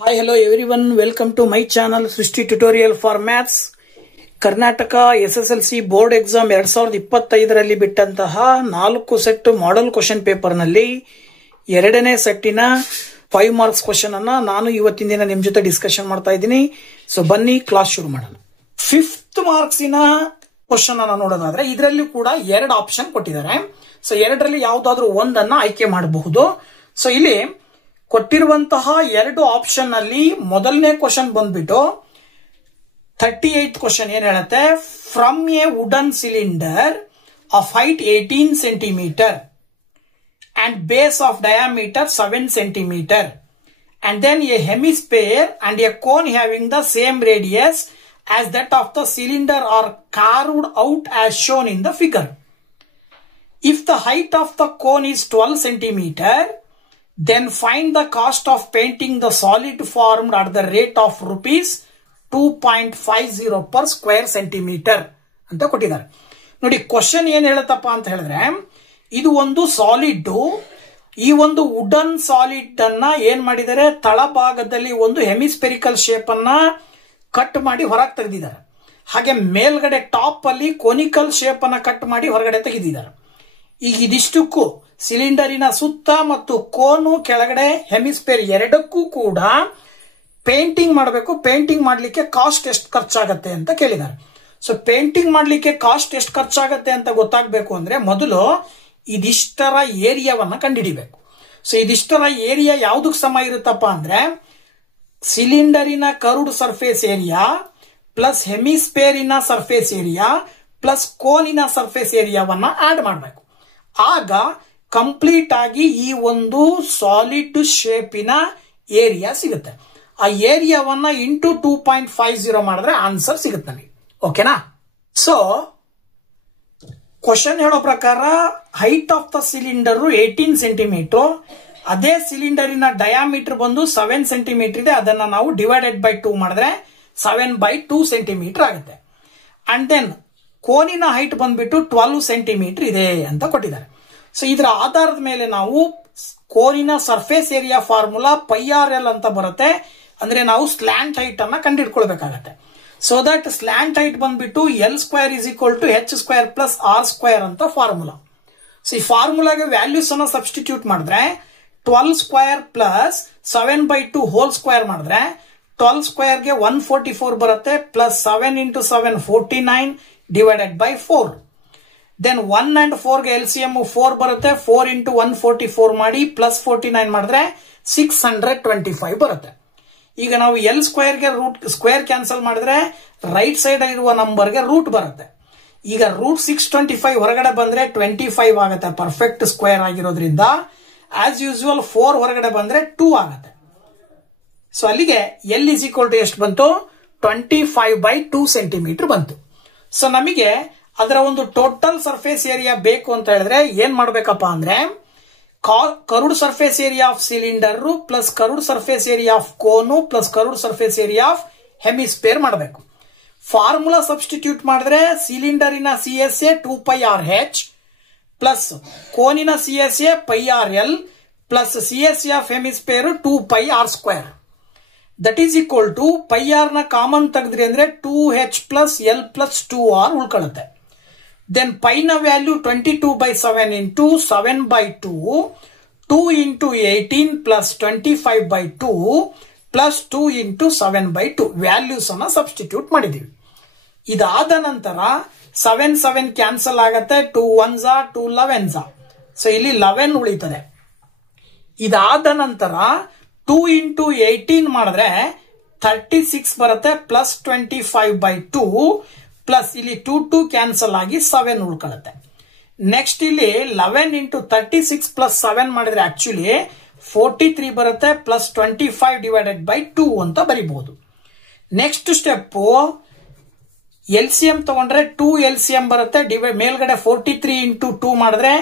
Hi, hello everyone. Welcome to my channel Srishti Tutorial for Maths. Karnataka SSLC board exam 2025ರಲ್ಲಿ ಬಿಟ್ಟಂತಹ 4 set model question paper ನಲ್ಲಿ ಎರಡನೇ ಸೆಟ್ಟಿನ 5 marks question ಅನ್ನು ನಾನು ಇವತ್ತಿನ ದಿನ ನಿಮ್ಮ ಜೊತೆ ಡಿಸ್ಕಷನ್ ಮಾಡ್ತಾ ಇದ್ದೀನಿ. ಸೋ ಬನ್ನಿ ಕ್ಲಾಸ್ ಶುರು ಮಾಡೋಣ. 5th ಮಾರ್ಕ್ಸಿನ ಕ್ವೆಶ್ಚನ್ ಅನ್ನು ನೋಡೋದಾದ್ರೆ ಇದರಲ್ಲಿ ಕೂಡ ಎರಡು ಆಪ್ಷನ್ ಕೊಟ್ಟಿದ್ದಾರೆ. ಸೋ ಎರಡರಲ್ಲಿ ಯಾವುದಾದ್ರೂ ಒಂದನ್ನ ಆಯ್ಕೆ ಮಾಡಬಹುದು. ಸೋ ಇಲ್ಲಿ ಕೊಟ್ಟಿರುವಂತಹ ಎರಡು ಆಪ್ಷನ್ ಅಲ್ಲಿ ಮೊದಲನೇ ಕ್ವೆಶ್ಚನ್ ಬಂದ್ಬಿಟ್ಟು 38th ಕ್ವೆಶ್ಚನ್ ಏನ್ ಹೇಳುತ್ತೆ, from A wooden cylinder of height 18 centimetre and base of diameter 7 centimetre and then a hemisphere and a cone having the same radius as that of the cylinder are carved out as shown in the figure. If the height of the cone is 12 centimeter, then find the cost of painting the solid formed at the rate of rupees 2.50 per square centimeter ಅಂತ ಕೊಟ್ಟಿದ್ದಾರೆ. ನೋಡಿ question ಏನ್ ಹೇಳುತ್ತಪ್ಪ ಅಂತ ಹೇಳಿದ್ರೆ, ಇದು ಒಂದು solid, ಈ ಒಂದು ವುಡನ್ ಸಾಲಿಡ್ ಅನ್ನ ಏನ್ ಮಾಡಿದ್ದಾರೆ, ತಳಭಾಗದಲ್ಲಿ ಒಂದು ಹೆಮಿಸ್ಪೆರಿಕಲ್ ಶೇಪ್ ಅನ್ನ ಕಟ್ ಮಾಡಿ ಹೊರಗೆ ತೆಗೆದಿದ್ದಾರೆ. ಹಾಗೆ ಮೇಲ್ಗಡೆ ಟಾಪ್ ಅಲ್ಲಿ ಕೋನಿಕಲ್ ಶೇಪ್ ಅನ್ನ ಕಟ್ ಮಾಡಿ ಹೊರಗಡೆ ತೆಗೆದಿದ್ದಾರೆ. ಈಗ ಇದಿಷ್ಟಕ್ಕೂ ಸಿಲಿಂಡರಿನ ಸುತ್ತ ಮತ್ತು ಕೋನು ಕೆಳಗಡೆ ಹೆಮಿಸ್ಪೇರ್ ಎರಡಕ್ಕೂ ಕೂಡ ಪೇಂಟಿಂಗ್ ಮಾಡಬೇಕು. ಪೇಂಟಿಂಗ್ ಮಾಡ್ಲಿಕ್ಕೆ ಕಾಸ್ಟ್ ಎಷ್ಟು ಖರ್ಚಾಗತ್ತೆ ಅಂತ ಕೇಳಿದ್ದಾರೆ. ಸೊ ಪೇಂಟಿಂಗ್ ಮಾಡ್ಲಿಕ್ಕೆ ಕಾಸ್ಟ್ ಎಷ್ಟು ಖರ್ಚಾಗತ್ತೆ ಅಂತ ಗೊತ್ತಾಗಬೇಕು ಅಂದ್ರೆ ಮೊದಲು ಇದಿಷ್ಟರ ಏರಿಯಾವನ್ನ ಕಂಡುಹಿಡಿಬೇಕು. ಸೊ ಇದಿಷ್ಟರ ಏರಿಯಾ ಯಾವ್ದಕ್ ಸಮ ಇರುತ್ತಪ್ಪ ಅಂದ್ರೆ ಸಿಲಿಂಡರಿನ ಕರ್ವ್ಡ್ ಸರ್ಫೇಸ್ ಏರಿಯಾ ಪ್ಲಸ್ ಹೆಮಿಸ್ಪೇರಿನ ಸರ್ಫೇಸ್ ಏರಿಯಾ ಪ್ಲಸ್ ಕೋನಿನ ಸರ್ಫೇಸ್ ಏರಿಯಾವನ್ನ ಆಡ್ ಮಾಡಬೇಕು. ಆಗ ಕಂಪ್ಲೀಟ್ ಆಗಿ ಈ ಒಂದು ಸಾಲಿಡ್ ಶೇಪಿನ ಏರಿಯಾ ಸಿಗುತ್ತೆ. ಆ ಏರಿಯಾವನ್ನ ಇಂಟು 2.50 ಮಾಡಿದ್ರೆ ಆನ್ಸರ್ ಸಿಗುತ್ತೆ ನಮಗೆ. ಓಕೆನಾ? ಸೊ ಕ್ವಶನ್ ಹೇಳೋ ಪ್ರಕಾರ height of the cylinder 18 centimetre, ಅದೇ ಸಿಲಿಂಡರಿನ ಡಯಾಮೀಟರ್ ಬಂದು 7 ಸೆಂಟಿಮೀಟರ್ ಇದೆ. ಅದನ್ನ ನಾವು ಡಿವೈಡೆಡ್ ಬೈ 2 ಮಾಡಿದ್ರೆ 7/2 ಸೆಂಟಿಮೀಟರ್ ಆಗುತ್ತೆ. ಅಂಡ್ ದೆನ್ ಕೋನಿನ ಹೈಟ್ ಬಂದ್ಬಿಟ್ಟು 12 ಸೆಂಟಿಮೀಟರ್ ಇದೆ ಅಂತ ಕೊಟ್ಟಿದ್ದಾರೆ. ಸೊ ಇದರ ಆಧಾರದ ಮೇಲೆ ನಾವು ಕೋನಿನ ಸರ್ಫೇಸ್ ಏರಿಯಾ ಫಾರ್ಮುಲಾ πRL ಅಂತ ಬರುತ್ತೆ. ಅಂದ್ರೆ ನಾವು ಸ್ಲ್ಯಾಂಟ್ ಹೈಟ್ ಅನ್ನ ಕಂಡುಹಿಡ್ಕೊಳ್ಬೇಕಾಗತ್ತೆ. ಸೊ ದಟ್ ಸ್ಲ್ಯಾಂಟ್ ಹೈಟ್ ಬಂದ್ಬಿಟ್ಟು L² = H² + R² ಅಂತ ಫಾರ್ಮುಲಾ. ಸೊ ಈ ಫಾರ್ಮುಲಾಗೆ ವ್ಯಾಲ್ಯೂಸ್ ಅನ್ನ ಸಬ್ಸ್ಟಿಟ್ಯೂಟ್ ಮಾಡಿದ್ರೆ 12² + 7/2 ಹೋಲ್ ಸ್ಕ್ವೇರ್ ಮಾಡಿದ್ರೆ 12² ಗೆ 144 ಬರುತ್ತೆ, plus 7 × 7 49 divided by 4. Then 1 and 4 ಗೆ LCM 4 ಬರುತ್ತೆ, 4 × 144 ಮಾಡಿ ಪ್ಲಸ್ 49 ಮಾಡಿದ್ರೆ 625 ಬರುತ್ತೆ. ಈಗ ನಾವು L² ಗೆ ರೂಟ್ ಸ್ಕ್ವೇರ್ ಕ್ಯಾನ್ಸಲ್ ಮಾಡಿದ್ರೆ ರೈಟ್ ಸೈಡ್ ಇರುವ ನಂಬರ್ ಗೆ ರೂಟ್ ಬರುತ್ತೆ. ಈಗ √625 ಹೊರಗಡೆ ಬಂದ್ರೆ 25 ಆಗುತ್ತೆ, ಪರ್ಫೆಕ್ಟ್ ಸ್ಕ್ವೇರ್ ಆಗಿರೋದ್ರಿಂದ. ಆಸ್ ಯೂಶುವಲ್ 4 ಹೊರಗಡೆ ಬಂದ್ರೆ 2 ಆಗುತ್ತೆ. ಸೊ ಅಲ್ಲಿಗೆ L = ಎಷ್ಟು ಬಂತು, 25/2 ಸೆಂಟಿಮೀಟರ್ ಬಂತು. ಸೊ ನಮಗೆ ಅದರ ಒಂದು ಟೋಟಲ್ ಸರ್ಫೇಸ್ ಏರಿಯಾ ಬೇಕು ಅಂತ ಹೇಳಿದ್ರೆ ಏನ್ ಮಾಡ್ಬೇಕಪ್ಪ ಅಂದ್ರೆ curved surface area of cylinder plus curved surface area of cone plus curved surface area of hemisphere ಮಾಡಬೇಕು. ಫಾರ್ಮುಲಾ ಸಬ್ಸ್ಟಿಟ್ಯೂಟ್ ಮಾಡಿದ್ರೆ ಸಿಲಿಂಡರಿನ CSA 2πRH ಪ್ಲಸ್ ಕೋನಿನ CSA πRL plus CSA of hemisphere 2πR². That is equal to πR ನ common ತೆಗೆದ್ರಿ ಅಂದ್ರೆ 2H + L + 2R ಉಳ್ಕೊಳ್ಳುತ್ತೆ. Then pi ನ value 22/7 × 7/2 2 × 18 + 25/2 plus 2 × 7/2 values ಅನ್ನ substitute ಮಾಡಿದೀವಿ. ಇದಾದ ನಂತರ 7 7 ಕ್ಯಾನ್ಸಲ್ ಆಗತ್ತೆ, 2 1s 2 11s. ಸೊ ಇಲ್ಲಿ 11 ಉಳಿತದೆ. ಇದಾದ ನಂತರ 2 × 18 ಮಾಡಿದ್ರೆ 36 ಬರುತ್ತೆ, ಪ್ಲಸ್ 25/2 ಪ್ಲಸ್ ಇಲ್ಲಿ 2 2 ಕ್ಯಾನ್ಸಲ್ ಆಗಿ 7 ಉಳ್ಕೊಳ್ಳುತ್ತೆ. ನೆಕ್ಸ್ಟ್ ಇಲ್ಲಿ 11 × 36 + 7 ಮಾಡಿದ್ರೆ ಆಕ್ಚುಲಿ 43 ಬರುತ್ತೆ, ಪ್ಲಸ್ 25 ಡಿವೈಡೆಡ್ ಬೈ 2 ಅಂತ ಬರೀಬಹುದು. ನೆಕ್ಸ್ಟ್ ಸ್ಟೆಪ್ LCM ತಗೊಂಡ್ರೆ 2 LCM ಬರುತ್ತೆ, ಮೇಲ್ಗಡೆ 43 × 2 ಮಾಡಿದ್ರೆ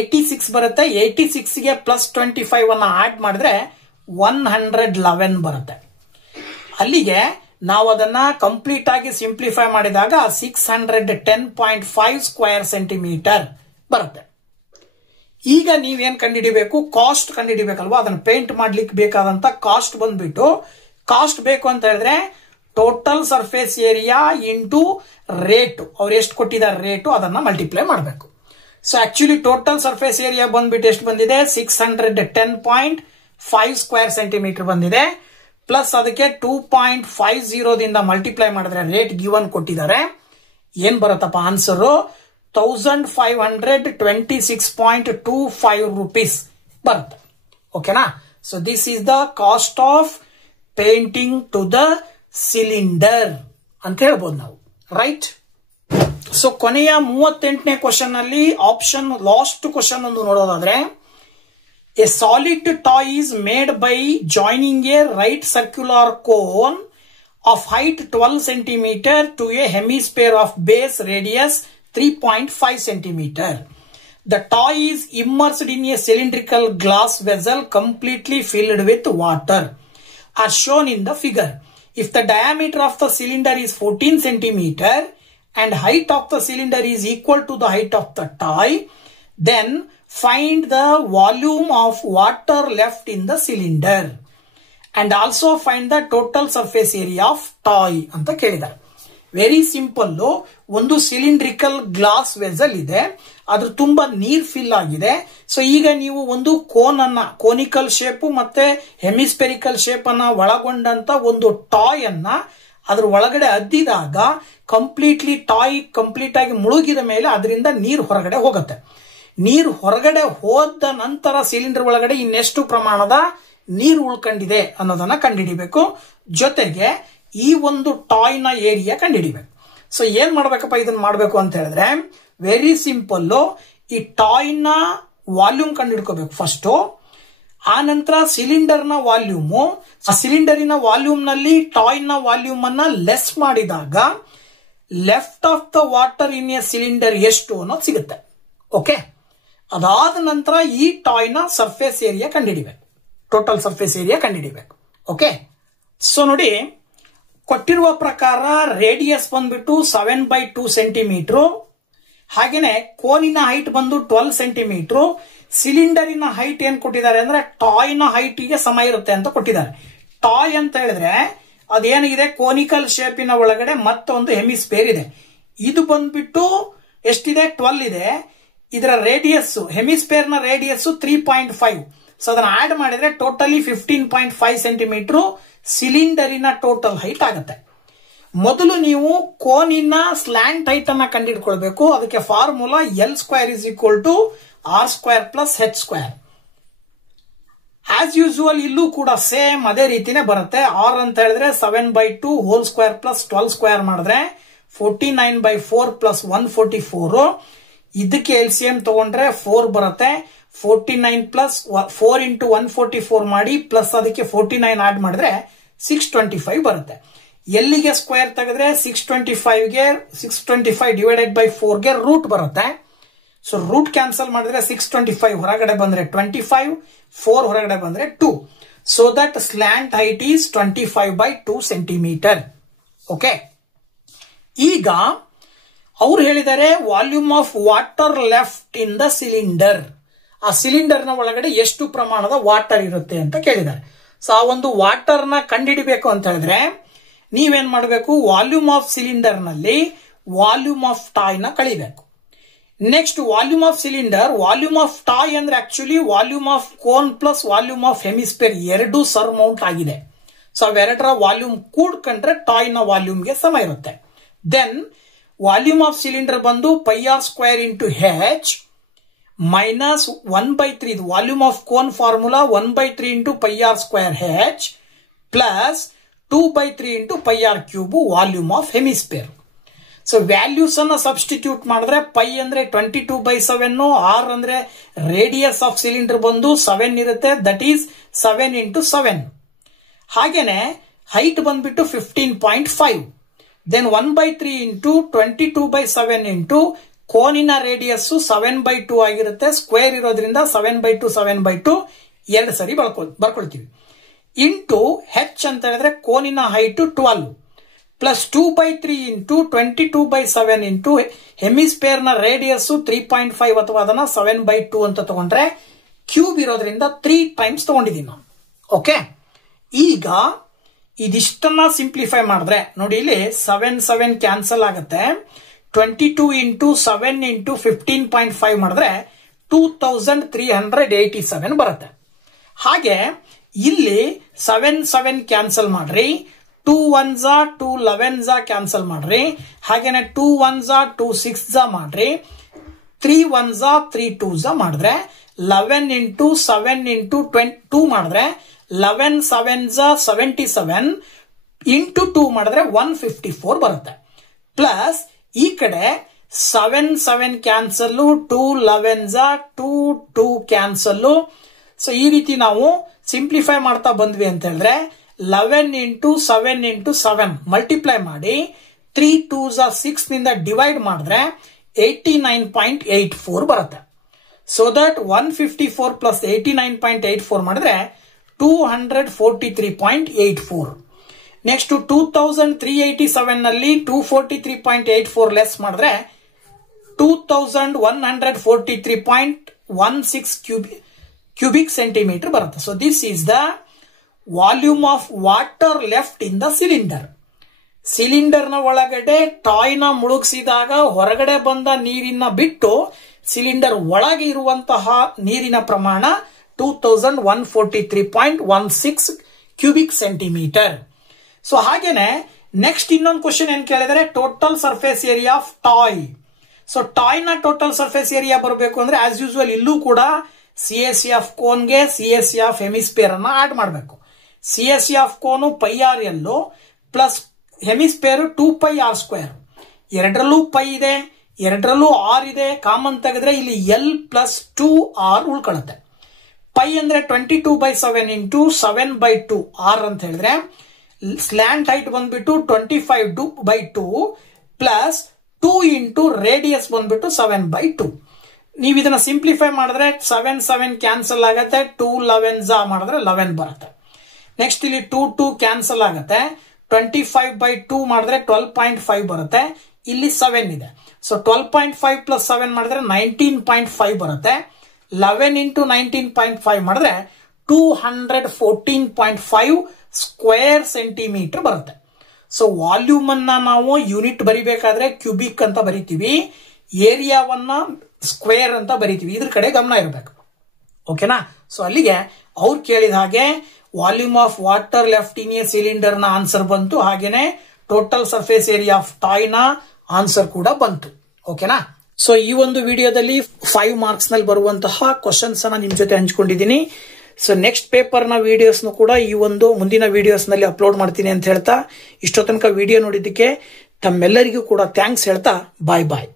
86 ಬರುತ್ತೆ. 86 ಗೆ ಪ್ಲಸ್ 25 ಅನ್ನ ಆಡ್ ಮಾಡಿದ್ರೆ 111 ಬರುತ್ತೆ. ಅಲ್ಲಿಗೆ ನಾವು ಅದನ್ನ ಕಂಪ್ಲೀಟ್ ಆಗಿ ಸಿಂಪ್ಲಿಫೈ ಮಾಡಿದಾಗ 610.5 ಸ್ಕ್ವೇರ್ ಸೆಂಟಿಮೀಟರ್ ಬರುತ್ತೆ. ಈಗ ನೀವೇನ್ ಕಂಡುಹಿಡಿಬೇಕು, ಕಾಸ್ಟ್ ಕಂಡುಹಿಡಿಬೇಕಲ್ವಾ. ಅದನ್ನ ಪೇಂಟ್ ಮಾಡ್ಲಿಕ್ಕೆ ಬೇಕಾದಂತ ಕಾಸ್ಟ್ ಬಂದ್ಬಿಟ್ಟು, ಕಾಸ್ಟ್ ಬೇಕು ಅಂತ ಹೇಳಿದ್ರೆ total surface area into rate, ಅವ್ರು ಎಷ್ಟು ಕೊಟ್ಟಿದ್ದಾರೆ ರೇಟು ಅದನ್ನ ಮಲ್ಟಿಪ್ಲೈ ಮಾಡಬೇಕು. So actually total surface area ಬಂದ್ಬಿಟ್ಟು ಎಷ್ಟು ಬಂದಿದೆ, 610.5 ಸ್ಕ್ವೇರ್ ಸೆಂಟಿಮೀಟರ್ ಬಂದಿದೆ. ಪ್ಲಸ್ ಅದಕ್ಕೆ 2.50 ದಿಂದ ಮಲ್ಟಿಪ್ಲೈ ಮಾಡಿದ್ರೆ ರೇಟ್ ಗಿವನ್ ಕೊಟ್ಟಿದ್ದಾರೆ, ಏನ್ ಬರುತ್ತಪ್ಪ ಆನ್ಸರ್ 1526.25 rupees ಬರುತ್ತೆ. ಓಕೆನಾ. So this is the cost of painting to the cylinder ಅಂತ ಹೇಳ್ಬೋದು ನಾವು, ರೈಟ್. ಸೊ ಕೊನೆಯ 38ನೇ ಕ್ವಶನ್ ಅಲ್ಲಿ ಆಪ್ಷನ್ ಲಾಸ್ಟ್ ಕ್ವಶನ್ ಒಂದು ನೋಡೋದಾದ್ರೆ, a solid toy is made by joining a right circular cone of height 12 cm to a hemisphere of base radius 3.5 cm. The toy is immersed in a cylindrical glass vessel completely filled with water, as shown in the figure. If the diameter of the cylinder is 14 cm and height of the cylinder is equal to the height of the toy, then find the volume of water left in the cylinder. And also find the total surface area of toy ಅಂತ ಕೇಳಿದ್ದಾರೆ. Very simple. ಒಂದು cylindrical glass vessel ಇದೆ, ಅದ್ರ ತುಂಬಾ ನೀರ್ fill ಆಗಿದೆ. So ಈಗ ನೀವು ಒಂದು ಕೋನಿಕಲ್ ಶೇಪ್ ಮತ್ತೆ ಹೆಮಿಸ್ಪೆರಿಕಲ್ ಶೇಪ್ ಅನ್ನ ಒಳಗೊಂಡಂತ ಒಂದು ಟಾಯ್ ಅನ್ನ ಅದ್ರ ಒಳಗಡೆ ಅದ್ದಿದಾಗ ಟಾಯ್ ಕಂಪ್ಲೀಟ್ ಆಗಿ ಮುಳುಗಿದ ಮೇಲೆ ಅದರಿಂದ ನೀರು ಹೊರಗಡೆ ಹೋಗುತ್ತೆ. ನೀರು ಹೊರಗಡೆ ಹೋದ ನಂತರ ಸಿಲಿಂಡರ್ ಒಳಗಡೆ ಇನ್ನೆಷ್ಟು ಪ್ರಮಾಣದ ನೀರು ಉಳ್ಕೊಂಡಿದೆ ಅನ್ನೋದನ್ನ ಕಂಡುಹಿಡಿಬೇಕು. ಜೊತೆಗೆ ಈ ಒಂದು ಟಾಯ್ ನ ಏರಿಯಾ ಕಂಡುಹಿಡಿಬೇಕು. ಸೊ ಏನ್ ಮಾಡ್ಬೇಕಪ್ಪ ಇದನ್ನ ಮಾಡ್ಬೇಕು ಅಂತ ಹೇಳಿದ್ರೆ, ವೆರಿ ಸಿಂಪಲ್. ಈ ಟಾಯ್ ನ ವಾಲ್ಯೂಮ್ ಕಂಡುಹಿಡ್ಕೋಬೇಕು ಫಸ್ಟ್. ಆ ನಂತರ ಸಿಲಿಂಡರ್ ನ ವಾಲ್ಯೂಮ್, ಆ ಸಿಲಿಂಡರಿನ ವಾಲ್ಯೂಮ್ ನಲ್ಲಿ ಟಾಯ್ ನ ವಾಲ್ಯೂಮ್ ಅನ್ನ ಲೆಸ್ ಮಾಡಿದಾಗ left of the water in a cylinder ಎಷ್ಟು ಅನ್ನೋದು ಸಿಗುತ್ತೆ. ಓಕೆ. ಅದಾದ ನಂತರ ಈ ಟಾಯ್ ನ ಸರ್ಫೇಸ್ ಏರಿಯಾ ಕಂಡುಹಿಡಿಬೇಕು, ಟೋಟಲ್ ಸರ್ಫೇಸ್ ಏರಿಯಾ ಕಂಡುಹಿಡಿಬೇಕು. ಓಕೆ. ಸೊ ನೋಡಿ, ಕೊಟ್ಟಿರುವ ಪ್ರಕಾರ ರೇಡಿಯಸ್ ಬಂದ್ಬಿಟ್ಟು 7/2 ಸೆಂಟಿಮೀಟರ್, ಹಾಗೇನೆ ಕೋನಿನ ಹೈಟ್ ಬಂದು 12 ಸೆಂಟಿಮೀಟರ್. ಸಿಲಿಂಡರಿನ ಹೈಟ್ ಏನ್ ಕೊಟ್ಟಿದ್ದಾರೆ ಅಂದ್ರೆ ಟಾಯ್ ನ ಹೈಟ್ ಗೆ ಸಮ ಇರುತ್ತೆ ಅಂತ ಕೊಟ್ಟಿದ್ದಾರೆ. ಟಾಯ್ ಅಂತ ಹೇಳಿದ್ರೆ ಅದೇನಿದೆ, ಕೋನಿಕಲ್ ಶೇಪಿನ ಒಳಗಡೆ ಮತ್ತೊಂದು ಹೆಮಿಸ್ಪೇರ್ ಇದೆ. ಇದು ಬಂದ್ಬಿಟ್ಟು ಎಷ್ಟಿದೆ, 12 ಇದೆ. ಇದರ ರೇಡಿಯಸ್, ಹೆಮಿಸ್ಪೇರ್ ನ ರೇಡಿಯಸ್ 3.5. ಸೊ ಅದನ್ನ ಆಡ್ ಮಾಡಿದ್ರೆ ಟೋಟಲಿ 15.5 ಸೆಂಟಿಮೀಟರ್ ಸಿಲಿಂಡರಿನ ಟೋಟಲ್ ಹೈಟ್ ಆಗುತ್ತೆ. ಮೊದಲು ನೀವು ಕೋನಿನ ಸ್ಲ್ಯಾಂಟ್ ಹೈಟ್ ಅನ್ನ ಕಂಡುಹಿಡ್ಕೊಳ್ಬೇಕು. ಅದಕ್ಕೆ formula L² = R² + H². As usual ಇಲ್ಲೂ ಕೂಡ ಸೇಮ್ ಅದೇ ರೀತಿನೇ ಬರುತ್ತೆ. ಆರ್ ಅಂತ ಹೇಳಿದ್ರೆ 7/2 ಹೋಲ್ ಸ್ಕ್ವೇರ್ ಪ್ಲಸ್ 12² ಮಾಡಿದ್ರೆ 49/4 + 144. ಇದಕ್ಕೆ LCM ತಗೊಂಡ್ರೆ 4 ಬರುತ್ತೆ. 49 ಪ್ಲಸ್ 4 × 144 ಮಾಡಿ ಪ್ಲಸ್ ಅದಕ್ಕೆ 49 ಆಡ್ ಮಾಡಿದ್ರೆ 625 ಬರುತ್ತೆ. ಎಲ್ಲಿಗೆ ಸ್ಕ್ವೇರ್ ತೆಗೆದ್ರೆ 625 ಡಿವೈಡೆಡ್ ಬೈ 4 ಗೆ ರೂಟ್ ಬರುತ್ತೆ. ಸೊ ರೂಟ್ ಕ್ಯಾನ್ಸಲ್ ಮಾಡಿದ್ರೆ 625 ಹೊರಗಡೆ ಬಂದ್ರೆ 25, 4 ಹೊರಗಡೆ ಬಂದ್ರೆ 2. So that slant height is 25/2 centimetre. Okay. ಈಗ ಅವ್ರು ಹೇಳಿದ್ದಾರೆ volume of water left in the cylinder. ಆ ಸಿಲಿಂಡರ್ ನ ಒಳಗಡೆ ಎಷ್ಟು ಪ್ರಮಾಣದ ವಾಟರ್ ಇರುತ್ತೆ ಅಂತ ಕೇಳಿದ್ದಾರೆ. ಸೊ ಆ ಒಂದು ವಾಟರ್ ನ ಕಂಡುಹಿಡಿಬೇಕು ಅಂತ ಹೇಳಿದ್ರೆ ನೀವೇನ್ ಮಾಡಬೇಕು, ವಾಲ್ಯೂಮ್ ಆಫ್ ಸಿಲಿಂಡರ್ ನಲ್ಲಿ ವಾಲ್ಯೂಮ್ ಆಫ್ ಟಾಯ್ ನ ಕಳಿಬೇಕು. Next volume of cylinder, volume of toy ಅಂದ್ರೆ actually volume of cone plus volume of hemisphere ಎರಡು ಸರ್ಮೌಂಟ್ ಆಗಿದೆ. ಸೊ ಅವೆರಡರ ವಾಲ್ಯೂಮ್ ಕೂಡ್ಕೊಂಡ್ರೆ ಟಾಯ್ ನ ವಾಲ್ಯೂಮ್ಗೆ ಸಮ ಇರುತ್ತೆ. ದೆನ್ ವಾಲ್ಯೂಮ್ ಆಫ್ ಸಿಲಿಂಡರ್ ಬಂದು πr² × H minus 1/3. Volume of cone formula 1/3 × πr² H plus 2/3 × πr³ volume of hemisphere. So values ಅನ್ನ ಸಬ್ಸ್ಟಿಟ್ಯೂಟ್ ಮಾಡಿದ್ರೆ ಪೈ ಅಂದ್ರೆ 22/7, ಆರ್ ಅಂದ್ರೆ ರೇಡಿಯಸ್ ಆಫ್ ಸಿಲಿಂಡರ್ ಬಂದು 7 ಇರುತ್ತೆ, ದಟ್ ಈಸ್ 7 × 7. ಹಾಗೇನೆ ಹೈಟ್ ಬಂದ್ಬಿಟ್ಟು 15.5. ದೆನ್ 1/3 × 22/7 ಕೋನಿನ ರೇಡಿಯಸ್ 7/2 ಆಗಿರುತ್ತೆ. ಸ್ಕ್ವೇರ್ ಇರೋದ್ರಿಂದ 7/2 7/2 ಎರಡು ಸರಿ ಬರ್ಕೊಳ್ತೀವಿ. ಇಂಟು ಹೆಚ್ ಅಂತ ಹೇಳಿದ್ರೆ ಕೋನಿನ height 12 plus 2/3 into 22/7 into hemisphere ನ ರೇಡಿಯಸ್ 3.5 ಅಥವಾ ಅದನ್ನ 7/2 ಅಂತ ತಗೊಂಡ್ರೆ ಕ್ಯೂಬ್ ಇರೋದ್ರಿಂದ 3 ಟೈಮ್ಸ್ ತಗೊಂಡಿದ್ದೀನಿ ನಾನು. ಓಕೆ, ಈಗ ಇದಿಷ್ಟನ್ನ ಸಿಂಪ್ಲಿಫೈ ಮಾಡಿದ್ರೆ ನೋಡಿ, ಇಲ್ಲಿ 7 ಕ್ಯಾನ್ಸಲ್ ಆಗುತ್ತೆ. 22 ಇಂಟು 7 ಇಂಟು 15.5 ಮಾಡಿದ್ರೆ 2387 ಬರುತ್ತೆ. ಹಾಗೆ ಇಲ್ಲಿ 7 ಕ್ಯಾನ್ಸಲ್ ಮಾಡ್ರಿ, 2 1s 2 11s ಕ್ಯಾನ್ಸಲ್ ಮಾಡ್ರಿ, ಹಾಗೇನೆ 2 1s 2 6s ಮಾಡ್ರಿ, 3 1s 3 2s ಮಾಡಿದ್ರೆ 11 ಇಂಟು 7 ಇಂಟು 2 ಮಾಡಿದ್ರೆ 11 7s 77 ಇಂಟು 2 ಮಾಡಿದ್ರೆ 154 ಬರುತ್ತೆ. ಪ್ಲಸ್ ಈ ಕಡೆ 7 ಕ್ಯಾನ್ಸಲ್, 2 11s 2 2 ಕ್ಯಾನ್ಸಲ್. ಸೊ ಈ ರೀತಿ ನಾವು ಸಿಂಪ್ಲಿಫೈ ಮಾಡ್ತಾ ಬಂದ್ವಿ ಅಂತ ಹೇಳಿದ್ರೆ 11 ಇಂಟು 7 ಇಂಟು 7 ಮಲ್ಟಿಪ್ಲೈ ಮಾಡಿ 3 2s 6 ನಿಂದ ಡಿವೈಡ್ ಮಾಡಿದ್ರೆ 89.84 ಬರುತ್ತೆ. ಸೊ ದಟ್ 154 ಪ್ಲಸ್ 89.84 ಮಾಡಿದ್ರೆ 243.84. ನೆಕ್ಸ್ಟ್ 2387 ನಲ್ಲಿ 243.84 ಲೆಸ್ ಮಾಡಿದ್ರೆ 2143.16 ಕ್ಯೂಬಿಕ್ ಸೆಂಟಿಮೀಟರ್ ಬರುತ್ತೆ. So this is the volume of water left in the cylinder. Cylinder ನ ಒಳಗಡೆ ಟಾಯ್ನ ಮುಳುಗಿಸಿದಾಗ ಹೊರಗಡೆ ಬಂದ ನೀರಿನ ಬಿಟ್ಟು ಸಿಲಿಂಡರ್ ಒಳಗೆ ಇರುವಂತಹ ನೀರಿನ ಪ್ರಮಾಣ 2143.16 ಕ್ಯೂಬಿಕ್ ಸೆಂಟಿಮೀಟರ್. ಸೊ ಹಾಗೇನೆ ನೆಕ್ಸ್ಟ್ ಇನ್ನೊಂದು ಕ್ವಶನ್ ಏನ್ ಕೇಳಿದರೆ total surface area of toy. So toy ನ ಟೋಟಲ್ ಸರ್ಫೇಸ್ ಏರಿಯಾ ಬರಬೇಕು ಅಂದ್ರೆ ಆಸ್ ಯೂಶುವಲ್ ಇಲ್ಲೂ ಕೂಡ CSE ಆಫ್ ಕೋನ್ಗೆ CSE ಆಫ್ ಹೆಮಿಸ್ಫಿಯರ್ ಅನ್ನ ಆಡ್ ಮಾಡಬೇಕು. CSE of cone πr L plus hemisphere 2πr². ಎರಡರಲ್ಲೂ ಪೈ ಇದೆ, ಎರಡರಲ್ಲೂ ಆರ್ ಇದೆ, ಕಾಮನ್ ತೆಗೆದ್ರೆ ಇಲ್ಲಿ L ಪ್ಲಸ್ 2r ಉಳ್ಕೊಳ್ಳುತ್ತೆ. ಪೈ ಅಂದ್ರೆ 22/7 ಇಂಟು 7/2 r ಅಂತ ಹೇಳಿದ್ರೆ ಸ್ಲ್ಯಾಂಟ್ ಹೈಟ್ ಬಂದ್ಬಿಟ್ಟು 25/2 ಪ್ಲಸ್ 2 ಇಂಟು ರೇಡಿಯಸ್ ಬಂದ್ಬಿಟ್ಟು 7/2. ನೀವು ಇದನ್ನ ಸಿಂಪ್ಲಿಫೈ ಮಾಡಿದ್ರೆ 7 ಕ್ಯಾನ್ಸಲ್ ಆಗುತ್ತೆ, 2 11s ಮಾಡಿದ್ರೆ 11 ಬರುತ್ತೆ. ನೆಕ್ಸ್ಟ್ ಇಲ್ಲಿ 2 ಕ್ಯಾನ್ಸಲ್ ಆಗುತ್ತೆ, 25/2 ಮಾಡಿದ್ರೆ 12.5 ಬರುತ್ತೆ. ಇಲ್ಲಿ 7 ಇದೆ, ಸೊ 12.5 ಪ್ಲಸ್ 7 ಮಾಡಿದ್ರೆ 19.5 ಬರುತ್ತೆ. 11 ಇಂಟು 19.5 ಮಾಡಿದ್ರೆ 214.5 ಸ್ಕ್ವೇರ್ ಸೆಂಟಿಮೀಟರ್ ಬರುತ್ತೆ. ಸೊ ವಾಲ್ಯೂಮ್ ಅನ್ನ ನಾವು ಯೂನಿಟ್ ಬರಿಬೇಕಾದ್ರೆ ಕ್ಯೂಬಿಕ್ ಅಂತ ಬರಿತೀವಿ, ಏರಿಯಾವನ್ನ ಸ್ಕ್ವೇರ್ ಅಂತ ಬರಿತೀವಿ. ಇದ್ರ ಕಡೆ ಗಮನ ಇರಬೇಕು. ಓಕೆನಾ? ಸೊ ಅಲ್ಲಿಗೆ ಅವ್ರು ಕೇಳಿದ ಹಾಗೆ volume of water left in a cylinder ನ ಆನ್ಸರ್ ಬಂತು, ಹಾಗೇನೆ total surface area of toy ನ ಆನ್ಸರ್ ಕೂಡ ಬಂತು. ಓಕೆನಾ? ಸೊ ಈ ಒಂದು ವಿಡಿಯೋದಲ್ಲಿ 5 ಮಾರ್ಕ್ಸ್ ನಲ್ಲಿ ಬರುವಂತಹ ಕ್ವಶನ್ಸ್ ಅನ್ನ ನಿಮ್ ಜೊತೆ ಹಂಚ್ಕೊಂಡಿದ್ದೀನಿ. ಸೊ ನೆಕ್ಸ್ಟ್ ಪೇಪರ್ ನ ವಿಡಿಯೋಸ್ ಕೂಡ ಈ ಒಂದು ಮುಂದಿನ ವಿಡಿಯೋಸ್ ನಲ್ಲಿ ಅಪ್ಲೋಡ್ ಮಾಡ್ತೀನಿ ಅಂತ ಹೇಳ್ತಾ ಇಷ್ಟೋ ತನಕ ವಿಡಿಯೋ ನೋಡಿದ್ದಕ್ಕೆ ತಮ್ಮೆಲ್ಲರಿಗೂ ಕೂಡ ಥ್ಯಾಂಕ್ಸ್ ಹೇಳ್ತಾ ಬಾಯ್ ಬಾಯ್.